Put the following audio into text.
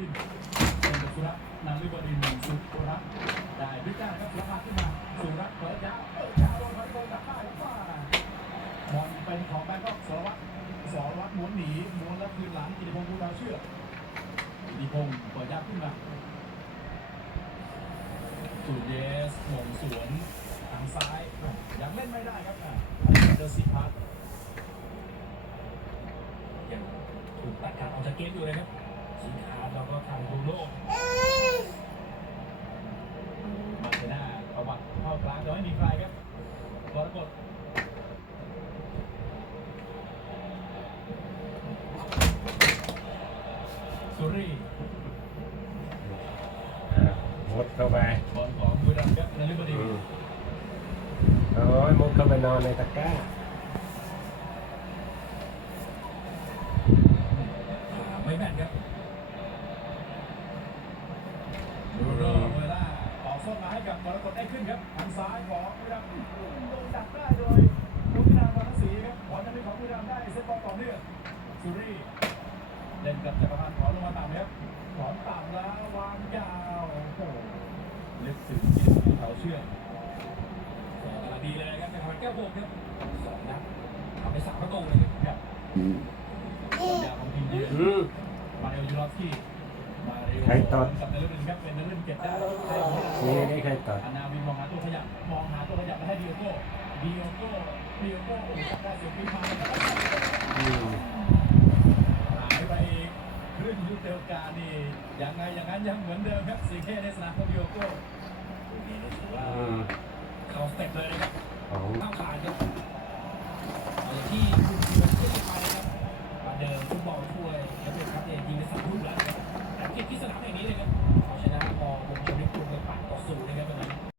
ดินเป็นสุรัตน์นำลิบดินสุรัตน์ได้พิจารณ์ครับสุรัตน์ขึ้นมาสุรัตน์เปิดยาวเปิดยาวโดนพันโกดักได้ฟ้าบอลเป็นของแบงคอกสรวัตรสรวัตรหมุนหนีหมุนแล้วคืนหลังกิติพงศ์ภูดาวเชื่อกิติพงศ์เปิดยาวขึ้นมาสุดเยสหม่งสวนทางซ้ายยังเล่นไม่ได้ครับเดอะสิพัทยังถูกตัดขาดออกจากเกมอยู่เลยครับ ชิงขาดแล้วก็ทางบรูโน่มาเชน่าประวัติเข้ากลางโดยไม่มีใครครับกรกฎสุรีอะมุดเข้าไปบอลของบุรีรัมย์ครับนฤบดินอืมโอ้ยมุดเข้าไปนอนในตะกร้าอ่าไม่แม่นครับ ดูโรเวล่าต่อส้นมาให้กับกรกฎได้ขึ้นครับทางซ้ายของบุรีรัมย์โดนดักได้โดยบุรีรัมย์วันศรีครับบอลจะเป็นของบุรีรัมย์ได้เซตบอลต่อเนื่องสุรีเล่นกับจักรพันธ์ขอลงมาต่ำครับขอต่ำแล้ววางยาวโอ้โหลึกถึงจิตภูเขาเชื่อมก็กำลังดีเลยนะครับเป็นคำแก้วโบกครับสองนัดทำไปสามประตูเลยครับครับยาวของทีมเยือนอืมมาเรลยูรอฟสกี้มาเรล ใครต่อกับเนลินครับเป็นเนลินเก็บได้นี่ได้ใครตัดอานาวินมองหาตัวขยับมองหาตัวขยับมาให้ดิโอโก้ดิโอโก้ดิโอโก้ได้เสียงพิพายอืมหายไปครึ่งยุคเดียวกันนี่ยังไงอย่างนั้นยังเหมือนเดิมครับสีเคในสนามของดิโอโก้ลูกนี้ก็ถือว่าอืมเข้าสเต็ปเลยนะครับของเข้าขาดครับเอาอย่างที่คุณทีมเพื่อนไปนะครับมาเดินฟุตบอลถ้วยแล้วเป็นครับเนี่ยยิงในสามลูก ที่สนามแห่งนี้เลยครับ